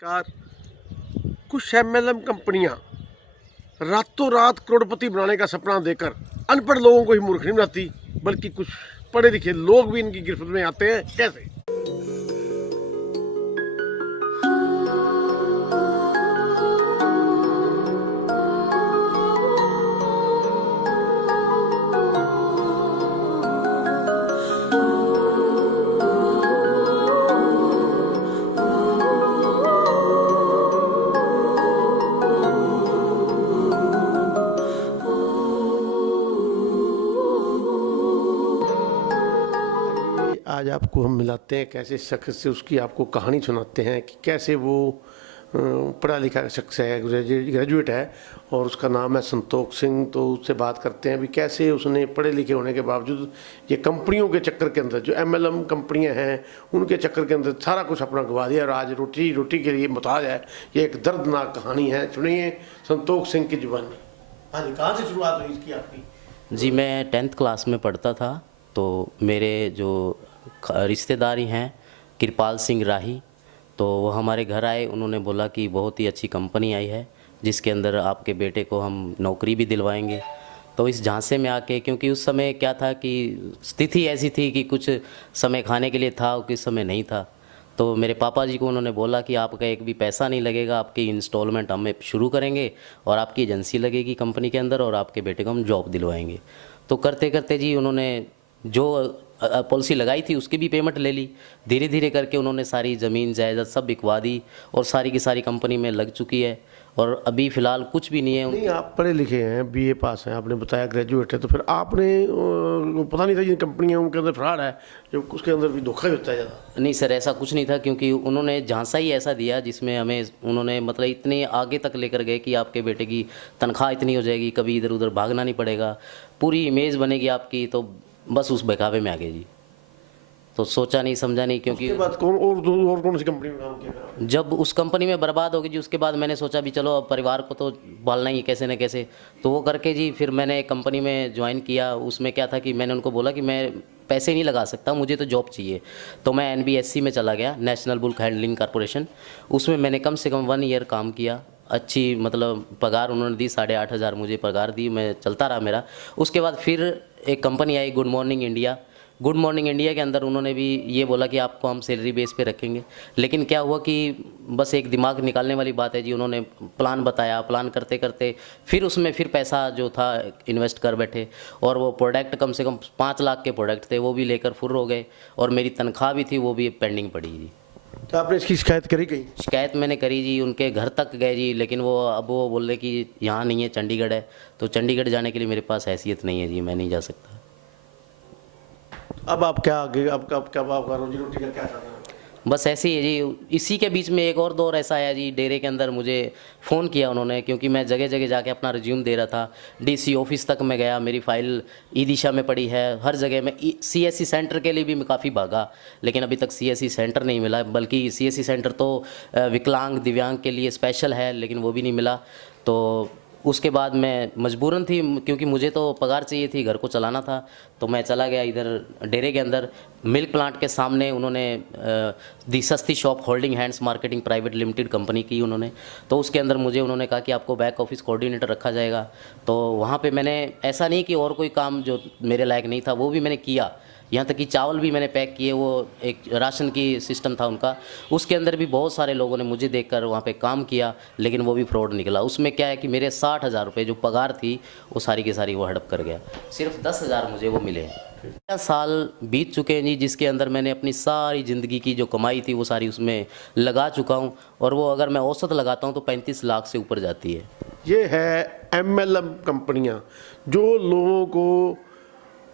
Car कुछ MLM कंपनियां रातों रात करोड़पति बनाने का सपना देकर अनपढ़ लोगों को ही मूर्ख नहीं बनाती, बल्कि कुछ पढ़े लिखे लोग भी इनकी गिरफ्त में आते हैं। कैसे? आज आपको हम मिलाते हैं कैसे शख्स से, उसकी आपको कहानी सुनाते हैं कि कैसे वो पढ़ा लिखा शख्स है, ग्रेजुएट है और उसका नाम है संतोष सिंह। तो उससे बात करते हैं भी कैसे उसने पढ़े लिखे होने के बावजूद ये कंपनियों के चक्कर के अंदर, जो एमएलएम कंपनियां हैं उनके चक्कर के अंदर सारा कुछ अपना गवा दिया और आज रोटी के लिए मुताज है। ये एक दर्दनाक कहानी है, सुनिए संतोष सिंह की जुबानी। हाँ जी, कहाँ से शुरुआत हुई इसकी आपकी? जी, मैं 10th क्लास में पढ़ता था, तो मेरे जो रिश्तेदारी हैं कृपाल सिंह राही, तो वो हमारे घर आए। उन्होंने बोला कि बहुत ही अच्छी कंपनी आई है जिसके अंदर आपके बेटे को हम नौकरी भी दिलवाएंगे। तो इस झांसे में आके, क्योंकि उस समय क्या था कि स्थिति ऐसी थी कि कुछ समय खाने के लिए था और किस समय नहीं था, तो मेरे पापा जी को उन्होंने बोला कि आपका एक भी पैसा नहीं लगेगा, आपकी इंस्टॉलमेंट हम शुरू करेंगे और आपकी एजेंसी लगेगी कंपनी के अंदर और आपके बेटे को हम जॉब दिलवाएंगे। तो करते करते जी उन्होंने जो पॉलिसी लगाई थी उसकी भी पेमेंट ले ली। धीरे धीरे करके उन्होंने सारी ज़मीन जायदाद सब बिकवा दी और सारी की सारी कंपनी में लग चुकी है और अभी फ़िलहाल कुछ भी नहीं है। नहीं, आप पढ़े लिखे हैं, बीए पास हैं, आपने बताया ग्रेजुएट है, तो फिर आपने पता नहीं था जिन कंपनियां उनके अंदर फ्रॉड है, जो उसके अंदर भी धोखा ही होता है ज़्यादा? नहीं सर, ऐसा कुछ नहीं था, क्योंकि उन्होंने झांसा ही ऐसा दिया जिसमें हमें उन्होंने मतलब इतने आगे तक लेकर गए कि आपके बेटे की तनख्वाह इतनी हो जाएगी, कभी इधर उधर भागना नहीं पड़ेगा, पूरी इमेज बनेगी आपकी। तो बस उस बहकावे में आ गए जी, तो सोचा नहीं समझा नहीं। क्योंकि उसके बाद कौन सी कंपनी में काम किया? जब उस कंपनी में बर्बाद हो गई जी, उसके बाद मैंने सोचा भी चलो अब परिवार को तो पालना ही कैसे न कैसे, तो वो करके जी फिर मैंने एक कंपनी में ज्वाइन किया। उसमें क्या था कि मैंने उनको बोला कि मैं पैसे नहीं लगा सकता, मुझे तो जॉब चाहिए। तो मैं NBSC में चला गया, नेशनल बुल्क हैंडलिंग कॉरपोरेशन। उसमें मैंने कम से कम 1 ईयर काम किया। अच्छी मतलब पगार उन्होंने दी, 8,500 मुझे पगार दी, मैं चलता रहा मेरा। उसके बाद फिर एक कंपनी आई Good Morning India. Good Morning India के अंदर उन्होंने भी ये बोला कि आपको हम सैलरी बेस पे रखेंगे, लेकिन क्या हुआ कि बस एक दिमाग निकालने वाली बात है जी। उन्होंने प्लान बताया, प्लान करते करते फिर उसमें फिर पैसा जो था इन्वेस्ट कर बैठे और वो प्रोडक्ट कम से कम 5 लाख के प्रोडक्ट थे, वो भी लेकर फुर्र हो गए और मेरी तनख्वाह भी थी, वो भी पेंडिंग पड़ी जी। तो आपने इसकी शिकायत करी कहीं? शिकायत मैंने करी जी, उनके घर तक गए जी, लेकिन वो बोल रहे कि यहाँ नहीं है, चंडीगढ़ है। तो चंडीगढ़ जाने के लिए मेरे पास हैसियत नहीं है जी, मैं नहीं जा सकता। अब आप क्या आगे, आपका रोजी रोटी का क्या करना है? बस ऐसे ही है जी। इसी के बीच में एक और दौर ऐसा आया जी, डेरे के अंदर मुझे फ़ोन किया उन्होंने, क्योंकि मैं जगह जगह जाके अपना रिज्यूम दे रहा था। DC ऑफिस तक मैं गया, मेरी फ़ाइल ई-दिशा में पड़ी है, हर जगह में। CSC सेंटर के लिए भी मैं काफ़ी भागा, लेकिन अभी तक CSC सेंटर नहीं मिला, बल्कि CSC सेंटर तो विकलांग दिव्यांग के लिए स्पेशल है, लेकिन वो भी नहीं मिला। तो उसके बाद मैं मजबूरन थी, क्योंकि मुझे तो पगार चाहिए थी, घर को चलाना था, तो मैं चला गया इधर डेरे के अंदर। मिल्क प्लांट के सामने उन्होंने दी सस्ती shop holding hands marketing private limited company की उन्होंने। तो उसके अंदर मुझे उन्होंने कहा कि आपको बैक ऑफिस कोऑर्डिनेटर रखा जाएगा। तो वहाँ पे मैंने, ऐसा नहीं कि और कोई काम जो मेरे लायक नहीं था वो भी मैंने किया, यहाँ तक कि चावल भी मैंने पैक किए। वो एक राशन की सिस्टम था उनका, उसके अंदर भी बहुत सारे लोगों ने मुझे देखकर वहाँ पे काम किया, लेकिन वो भी फ्रॉड निकला। उसमें क्या है कि मेरे 60,000 रुपये जो पगार थी वो सारी की सारी वो हड़प कर गया, सिर्फ 10,000 मुझे वो मिले। 13 साल बीत चुके हैं जी, जिसके अंदर मैंने अपनी सारी ज़िंदगी की जो कमाई थी वो सारी उसमें लगा चुका हूँ, और वो अगर मैं औसत लगाता हूँ तो 35 लाख से ऊपर जाती है। ये है MLM कंपनियां जो लोगों को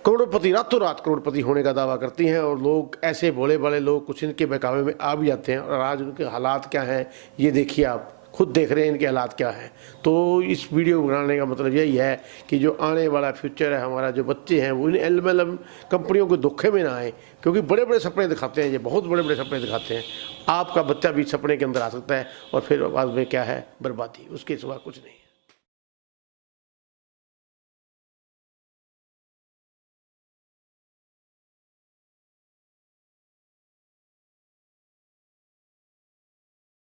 करोड़पति, रातों रात करोड़पति होने का दावा करती हैं, और लोग ऐसे भोले भाले लोग कुछ इनके बहकावे में आ भी जाते हैं। और आज उनके हालात क्या हैं ये देखिए, आप खुद देख रहे हैं इनके हालात क्या हैं। तो इस वीडियो बनाने का मतलब यही है कि जो आने वाला फ्यूचर है हमारा, जो बच्चे हैं वो इन MLM कंपनियों के धोखे में ना आए, क्योंकि बड़े बड़े सपने दिखाते हैं, ये बहुत बड़े बड़े सपने दिखाते हैं। आपका बच्चा भी सपने के अंदर आ सकता है और फिर बाद में क्या है, बर्बादी, उसके सिवा कुछ नहीं।